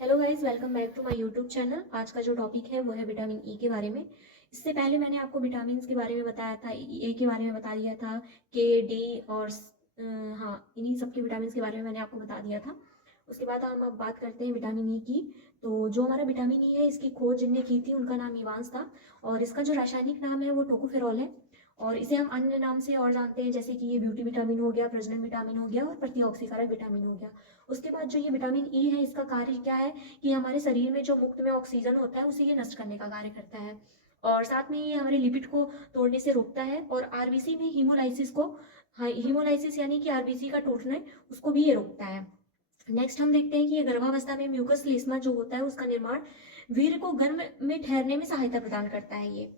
Hello guys, welcome back to my YouTube channel. आज का जो टॉपिक है वो है विटामिन ई के बारे में। इससे पहले मैंने आपको विटामिन के बारे में बताया था, ए के बारे में बता दिया था, के डी और हाँ, इन्हीं सब के विटामिन के बारे में मैंने आपको बता दिया था। उसके बाद हम अब बात करते हैं विटामिन ई की। तो जो हमारा विटामिन ई है, इसकी खोज जिनने की थी उनका नाम इवांस था, और इसका जो रासायनिक नाम है वो टोकोफेरॉल है। और इसे हम अन्य नाम से और जानते हैं, जैसे कि ये ब्यूटी विटामिन हो गया, प्रजनन विटामिन हो गया और प्रतिऑक्सीकारक विटामिन हो गया। उसके बाद जो ये विटामिन ई है, इसका कार्य क्या है कि हमारे शरीर में जो मुक्त में ऑक्सीजन होता है उसे ये नष्ट करने का कार्य करता है, और साथ में ये हमारे लिपिड को तोड़ने से रोकता है, और आरबीसी में हीमोलाइसिस को, हाँ, हीमोलाइसिस यानी कि आरबीसी का टूटने, उसको भी ये रोकता है। नेक्स्ट हम देखते हैं कि ये गर्भावस्था में म्यूकस लेस्मा जो होता है उसका निर्माण, वीर्य को गर्भ में ठहरने में सहायता प्रदान करता है ये।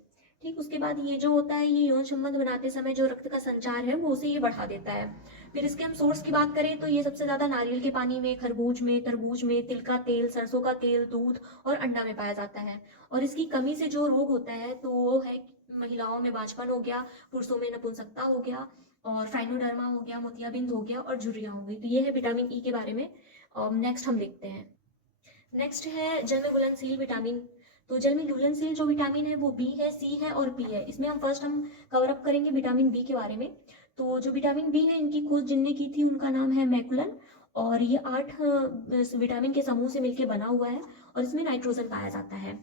ठीक, उसके बाद ये जो होता है, ये यौन संबंध बनाते समय जो रक्त का संचार है वो उसे ये बढ़ा देता है। फिर इसके हम सोर्स की बात करें तो ये सबसे ज्यादा नारियल के पानी में, खरबूज में, तरबूज में, तिल का तेल, सरसों का तेल, दूध और अंडा में पाया जाता है। और इसकी कमी से जो रोग होता है तो वो है महिलाओं में बांझपन हो गया, पुरुषों में नपुंसकता हो गया, और फाइनोडर्मा हो गया, मोतियाबिंद हो गया और झुर्रियां हो गई। तो ये है विटामिन ई के बारे में। नेक्स्ट हम देखते हैं। नेक्स्ट है जल में घुलनशील विटामिन। तो जल में घुलनशील जो विटामिन है वो बी है, सी है और पी है। इसमें हम कवर अप करेंगे विटामिन बी के बारे में। तो जो विटामिन बी है, इनकी खोज जिनने की थी उनका नाम है मैकुलन, और ये 8 विटामिन के समूह से मिलकर बना हुआ है, और इसमें नाइट्रोजन पाया जाता है।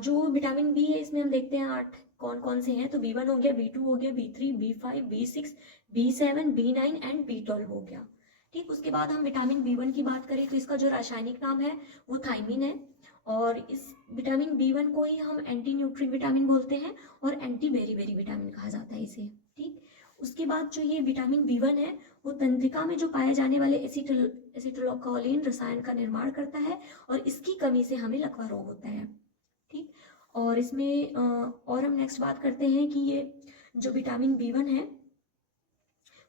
जो विटामिन बी है, इसमें हम देखते हैं 8 कौन कौन से हैं। तो बी 1 हो गया, बी 2 हो गया, B 3, B 5, B 6, B 7, B 9 and B 12 हो गया। ठीक, उसके बाद हम विटामिन बी 1 की बात करें तो इसका जो रासायनिक नाम है वो थाइमिन है, और इस विटामिन बी 1 को ही हम एंटी न्यूट्रिक विटामिन बोलते हैं, और एंटी बेरी विटामिन कहा जाता है इसे। ठीक, उसके बाद जो ये विटामिन बी 1 है वो तंत्रिका में जो पाए जाने वाले एसिटिलकोलिन रसायन का निर्माण करता है, और इसकी कमी से हमें लकवा रोग होता है। ठीक, और इसमें और हम नेक्स्ट बात करते हैं कि ये जो विटामिन बी 1 है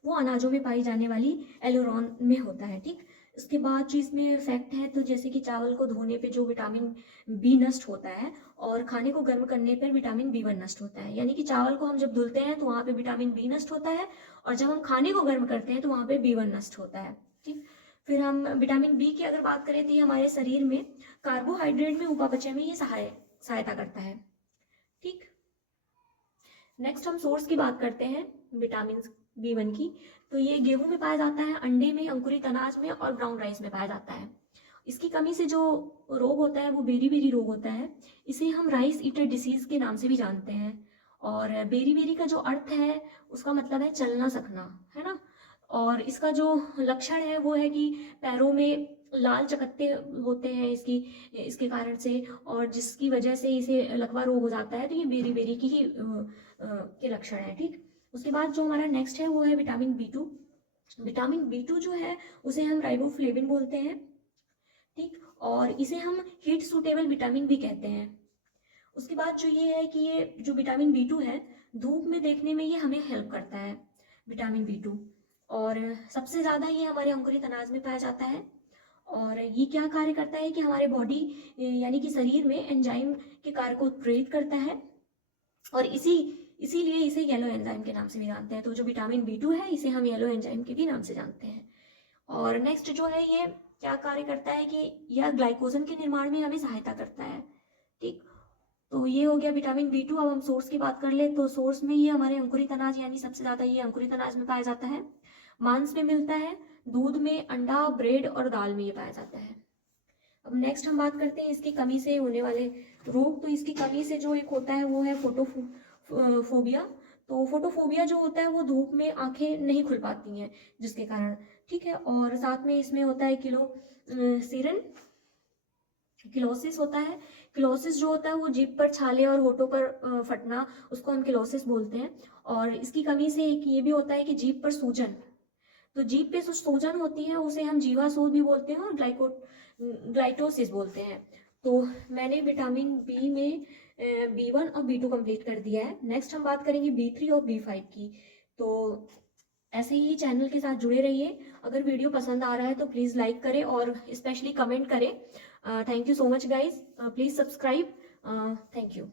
वो अनाजों में पाई जाने वाली एलोरॉन में होता है। ठीक, इसके बाद जो इसमें फैक्ट है, तो जैसे कि चावल को धोने पे जो विटामिन बी नष्ट होता है, और खाने को गर्म करने पर विटामिन बी 1 नष्ट होता है। यानी कि चावल को हम जब धुलते हैं तो वहाँ पे विटामिन बी नष्ट होता है, और जब हम खाने को गर्म करते हैं तो वहाँ पे बी 1 नष्ट होता है। ठीक, फिर हम विटामिन बी की अगर बात करें तो ये हमारे शरीर में कार्बोहाइड्रेट में उपापचय में ये सहायता करता है। ठीक, नेक्स्ट हम सोर्स की बात करते हैं विटामिन बी 1 की। तो ये गेहूं में पाया जाता है, अंडे में, अंकुरित अनाज में और ब्राउन राइस में पाया जाता है। इसकी कमी से जो रोग होता है वो बेरी बेरी रोग होता है। इसे हम राइस ईटर डिसीज के नाम से भी जानते हैं। और बेरी बेरी का जो अर्थ है उसका मतलब है चलना सकना, है ना। और इसका जो लक्षण है वो है कि पैरों में लाल चकत्ते होते हैं इसकी इसके कारण से, और जिसकी वजह से इसे लकवा रोग हो जाता है। तो ये बेरी बेरी की ही के लक्षण है। ठीक, उसके बाद जो हमारा नेक्स्ट है वो है विटामिन बी 2। विटामिन बी 2 जो है उसे हम राइबोफ्लेविन बोलते हैं। ठीक, और इसे हम हीट सुटेबल विटामिन भी कहते हैं। उसके बाद जो ये है कि ये जो विटामिन बी 2 है, धूप में देखने में ये हमें हेल्प करता है, विटामिन बी 2। और सबसे ज़्यादा ये हमारे अंकुरित अनाज में पाया जाता है, और ये क्या कार्य करता है कि हमारे बॉडी यानी कि शरीर में एंजाइम के कार्य को उत्प्रेरित करता है, और इसीलिए इसे येलो एंजाइम के नाम से भी जानते हैं। तो जो विटामिन बी 2 है इसे हम येलो एंजाइम के भी नाम से जानते हैं। और नेक्स्ट जो है, ये क्या कार्य करता है कि यह ग्लाइकोजन के निर्माण में हमें सहायता करता है। ठीक, तो ये हो गया विटामिन बी 2। अब हम सोर्स की बात कर ले तो सोर्स में ये हमारे अंकुरित अनाज, यानी सबसे ज्यादा ये अंकुरित अनाज में पाया जाता है, मांस में मिलता है, दूध में, अंडा, ब्रेड और दाल में ये पाया जाता है। अब नेक्स्ट हम बात करते हैं इसकी कमी से होने वाले रोग। तो इसकी कमी से जो एक होता है वो है फोटोफोबिया। तो फोटोफोबिया जो होता है वो धूप में आंखें नहीं खुल पाती हैं जिसके कारण। ठीक है, और साथ में इसमें होता है सिरन किलोसिस होता है। किलोसिस जो होता है वो जीभ पर छाले और होठों पर फटना, उसको हम किलोसिस बोलते हैं। और इसकी कमी से एक ये भी होता है कि जीभ पर सूजन, तो जीभ पे जो सूजन होती है उसे हम जीवाशोथ भी बोलते हैं, और ग्लाइटोसिस बोलते हैं। तो मैंने विटामिन बी में बी 1 और बी 2 कंप्लीट कर दिया है। नेक्स्ट हम बात करेंगे बी 3 और बी 5 की। तो ऐसे ही चैनल के साथ जुड़े रहिए। अगर वीडियो पसंद आ रहा है तो प्लीज़ लाइक करें और स्पेशली कमेंट करें। Thank you so much guys, please subscribe. Thank you.